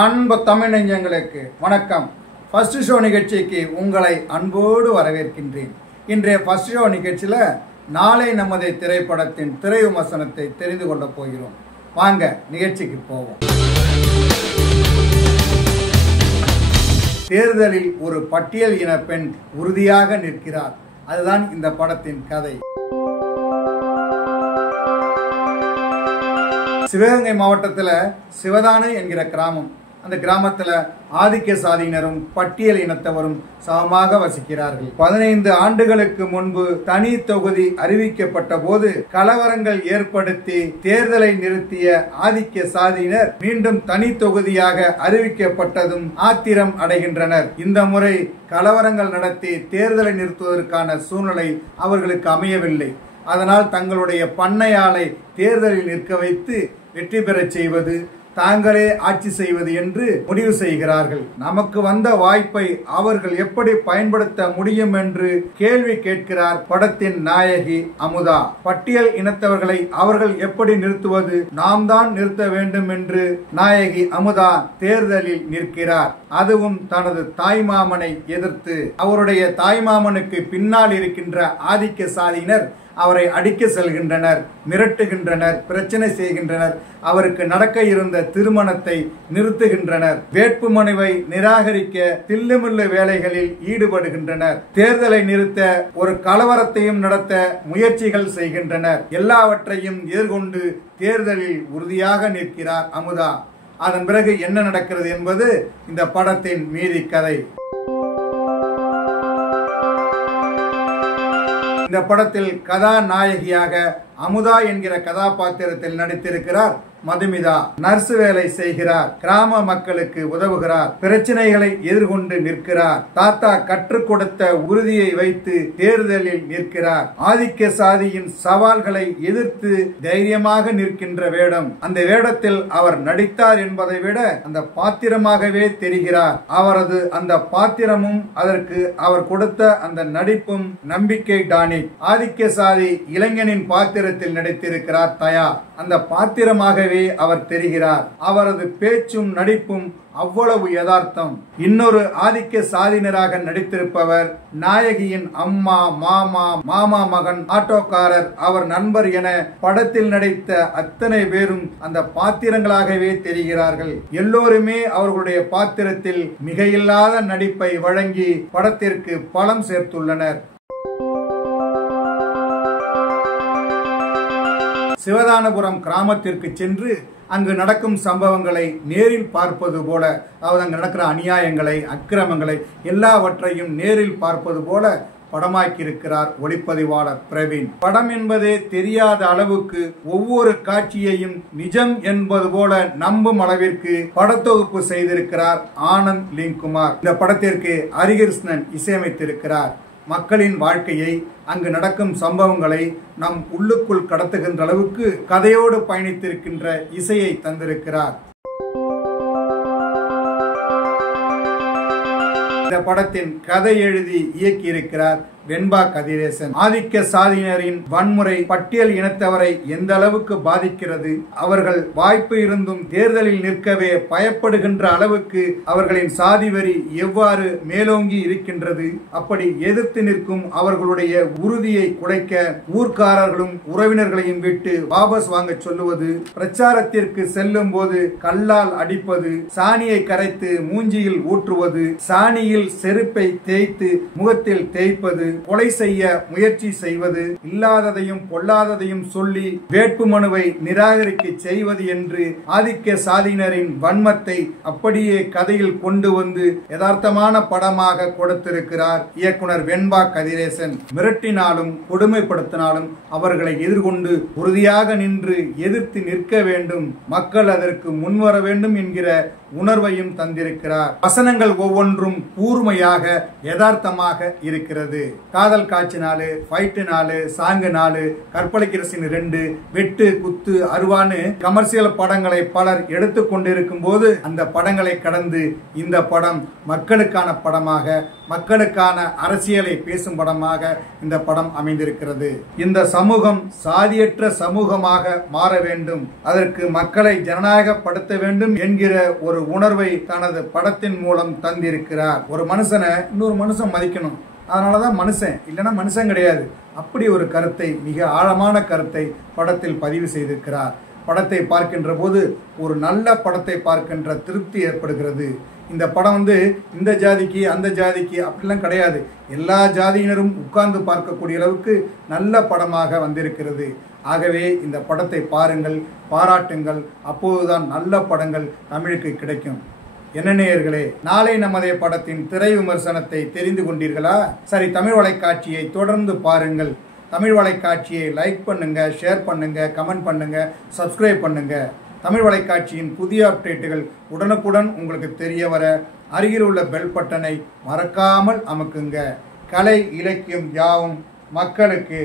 அன்பு தமிழ் நெஞ்சங்களுக்கு வணக்கம். ஃபர்ஸ்ட் ஷோ நிகழ்ச்சிக்கு உங்களை அன்போடு வரவேற்கின்றேன். இன்றைய ஃபர்ஸ்ட் ஷோ நிகழ்ச்சியில் நாளை நமது திரைப்படத்தின் திரை விமர்சனத்தை தெரிந்து கொள்ள போகிறோம். வாங்க நிகழ்ச்சிக்கு போவோம். தேர்தலில் ஒரு பட்டியல் இன பெண் உறுதியாக நிற்கிறார். அதுதான் இந்த படத்தின் கதை. சிவகங்கை மாவட்டத்தில் சிவதானு என்கிற கிராமம். அந்த கிராமத்தில் ஆதிக்க சாதியினரும் பட்டியல் இனத்தவரும் சமமாக வசிக்கிறார்கள். 15 ஆண்டுகளுக்கு முன்பு தனி தொகுதி அறிவிக்கப்பட்ட போது கலவரங்கள் ஏற்படுத்தி தேர்தலை நிறுத்திய ஆதிக்க சாதியினர் மீண்டும் தனி தொகுதியாக அறிவிக்கப்பட்டதும் ஆத்திரம் அடைகின்றனர். இந்த முறை கலவரங்கள் நடத்தி தேர்தலை நிறுத்துவதற்கான சூழ்நிலை அவர்களுக்கு அமையவில்லை. அதனால் தங்களுடைய பண்ணையாளை தேர்தலில் நிற்க வைத்து வெற்றி பெறச் செய்வது, தாங்களே ஆட்சி செய்வது என்று முடிவு செய்கிறார்கள். நமக்கு வந்த வாய்ப்பை அவர்கள் எப்படி பயன்படுத்த முடியும் என்று கேள்வி கேட்கிறார் படத்தின் நாயகி அமுதா. பட்டியல் இனத்தவர்களை அவர்கள் எப்படி நிறுத்துவது, நாம் தான் நிறுத்த வேண்டும் என்று நாயகி அமுதா தேர்தலில் நிற்கிறார். அதுவும் தனது தாய்மாமனை எதிர்த்து. அவருடைய தாய்மாமனுக்கு பின்னால் இருக்கின்ற ஆதிக்க சாதியினர் அவரை அடிக்க செல்கின்றனர், மிரட்டுகின்றனர், பிரச்சனை செய்கின்றனர். அவருக்கு நடக்க இருந்த திருமணத்தை நிறுத்துகின்றனர். வேட்புமனுவை நிராகரிக்க தில்லுமுள்ளு வேலைகளில் ஈடுபடுகின்றனர். தேர்தலை நிறுத்த ஒரு கலவரத்தையும் நடத்த முயற்சிகள் செய்கின்றனர். எல்லாவற்றையும் எதிர்கொண்டு தேர்தலில் உறுதியாக நிற்கிறார் அமுதா. அதன் பிறகு என்ன நடக்கிறது என்பது இந்த படத்தின் மீதி கதை. இந்த படத்தில் கதாநாயகியாக அமுதா என்கிற கதாபாத்திரத்தில் நடித்திருக்கிறார் மதுமிதா. நர்ஸ் வேலை செய்கிறார். கிராம மக்களுக்கு உதவுகிறார். பிரச்சனைகளை எதிர்கொண்டு நிற்கிறார். தாத்தா கற்றுக் கொடுத்த உறுதியை வைத்து தேர்தலில் நிற்கிறார். ஆதிக்க சாதியின் சவால்களை எதிர்த்து தைரியமாக நிற்கின்ற வேடம். அந்த வேடத்தில் அவர் நடித்தார் என்பதை விட அந்த பாத்திரமாகவே தெரிகிறார். அவரது அந்த பாத்திரமும் அதற்கு அவர் கொடுத்த அந்த நடிப்பும் நம்பிக்கை டானிக். ஆதிக்க சாதி இளைஞனின் பாத்திரத்தில் நடித்திருக்கிறார் தயா. அந்த பாத்திரமாகவே அவர் தெரிகிறார். அவரது பேச்சும் நடிப்பும் அவ்வளவு யதார்த்தம். இன்னொரு ஆதிக்க சாதியினராக நடித்திருப்பவர் நாயகியின் அம்மா, மாமா, மாமா மகன், ஆட்டோக்காரர், அவர் நண்பர் என படத்தில் நடித்த அத்தனை பேரும் அந்த பாத்திரங்களாகவே தெரிகிறார்கள். எல்லோருமே அவர்களுடைய பாத்திரத்தில் மிகையில்லாத நடிப்பை வழங்கி படத்திற்கு பலம் சேர்த்துள்ளனர். சிவதானபுரம் கிராமத்திற்கு சென்று அங்கு நடக்கும் சம்பவங்களை நேரில் பார்ப்பது போல, அதாவது அங்கு நடக்கிற அநியாயங்களை, அக்கிரமங்களை எல்லாவற்றையும் நேரில் பார்ப்பது போல படமாக்கியிருக்கிறார் ஒளிப்பதிவாளர் பிரவீன். படம் என்பதே தெரியாத அளவுக்கு ஒவ்வொரு காட்சியையும் நிஜம் என்பது போல நம்பும் அளவிற்கு படத்தொகுப்பு செய்திருக்கிறார் ஆனந்த் லிங்குமார். இந்த படத்திற்கு ஹரிகிருஷ்ணன் இசையமைத்திருக்கிறார். மக்களின் வாழ்க்கையை, அங்கு நடக்கும் சம்பவங்களை நம் உள்ளுக்குள் கடத்துகின்ற அளவுக்கு கதையோடு பயணித்திருக்கின்ற இசையை தந்திருக்கிறார். இந்த படத்தின் கதை எழுதி இயக்கியிருக்கிறார் வெண்பா கதிரேசன். ஆதிக்க சாதியினரின் வன்முறை பட்டியல் இனத்தவரை எந்த அளவுக்கு பாதிக்கிறது, அவர்கள் வாய்ப்பு இருந்தும் தேர்தலில் நிற்கவே பயப்படுகின்ற அளவுக்கு அவர்களின் சாதி வரி எவ்வாறு மேலோங்கி இருக்கின்றது, அப்படி எதிர்த்து நிற்கும் அவர்களுடைய உறுதியை குலைக்க ஊர்க்காரர்களும் உறவினர்களையும் விட்டு வாபஸ் வாங்க சொல்லுவது, பிரச்சாரத்திற்கு செல்லும் போது கல்லால் அடிப்பது, சாணியை கரைத்து மூஞ்சியில் ஊற்றுவது, சாணியில் செருப்பை தேய்த்து முகத்தில் தேய்ப்பது, கொலை செய்ய முயற்சி செய்வது, இல்லாததையும் பொல்லாததையும் சொல்லி வேட்புமனுவை நிராகரிக்க செய்வது என்று ஆதிக்க சாதியினரின் வன்மத்தை அப்படியே கதையில் கொண்டு வந்து யதார்த்தமான படமாக கொடுத்திருக்கிறார் இயக்குனர் வெண்பா கதிரேசன். மிரட்டினாலும் கொடுமைப்படுத்தினாலும் அவர்களை எதிர்கொண்டு உறுதியாக நின்று எதிர்த்து நிற்க வேண்டும், மக்கள் அதற்கு முன்வர வேண்டும் என்கிற உணர்வையும் தந்திருக்கிறார். வசனங்கள் ஒவ்வொன்றும் கூர்மையாக யதார்த்தமாக இருக்கிறது. காதல் காட்சி 4, ஃபைட்டு 4, சாங்கு 4, கற்பழிக்கிற சீன் 2, வெட்டு குத்து அருவான்னு கமர்சியல் படங்களை பலர் எடுத்து கொண்டிருக்கும் போது அந்த படங்களை கடந்து இந்த படம் மக்களுக்கான படமாக, மக்களுக்கான அரசியலை பேசும் படமாக இந்த படம் அமைந்திருக்கிறது. இந்த சமூகம் சாதியற்ற சமூகமாக மாற வேண்டும், அதற்கு மக்களை ஜனநாயகப்படுத்த வேண்டும் என்கிற ஒரு உணர்வை தனது படத்தின் மூலம் தந்திருக்கிறார். ஒரு மனுஷனை இன்னொரு மனுஷன் மதிக்கணும், அதனாலதான் மனுஷன், இல்லைன்னா மனுஷன் கிடையாது. அப்படி ஒரு கருத்தை, மிக ஆழமான கருத்தை படத்தில் பதிவு செய்திருக்கிறார். படத்தை பார்க்கின்ற போது ஒரு நல்ல படத்தை பார்க்கின்ற திருப்தி ஏற்படுகிறது. இந்த படம் இந்த ஜாதிக்கு அந்த ஜாதிக்கு அப்படிலாம் கிடையாது, எல்லா ஜாதியினரும் உட்கார்ந்து பார்க்கக்கூடிய அளவுக்கு நல்ல படமாக வந்திருக்கிறது. ஆகவே இந்த படத்தை பாருங்கள், பாராட்டுங்கள். அப்போதுதான் நல்ல படங்கள் தமிழுக்கு கிடைக்கும். என்ன நேயர்களே, நாளை நமதே படத்தின் திரை விமர்சனத்தை தெரிந்து கொண்டீர்களா? சரி, தமிழ் வலைக்காட்சியை தொடர்ந்து பாருங்கள். தமிழ் வலைக்காட்சியை லைக் பண்ணுங்க, ஷேர் பண்ணுங்க, கமெண்ட் பண்ணுங்க, சப்ஸ்கிரைப் பண்ணுங்க. தமிழ் வலைக்காட்சியின் புதிய அப்டேட்டுகள் உடனுக்குடன் உங்களுக்கு தெரிய வர அருகில் உள்ள பெல் பட்டனை மறக்காமல் அமுக்குங்க. கலை இலக்கியம் யாவும் மக்களுக்கு.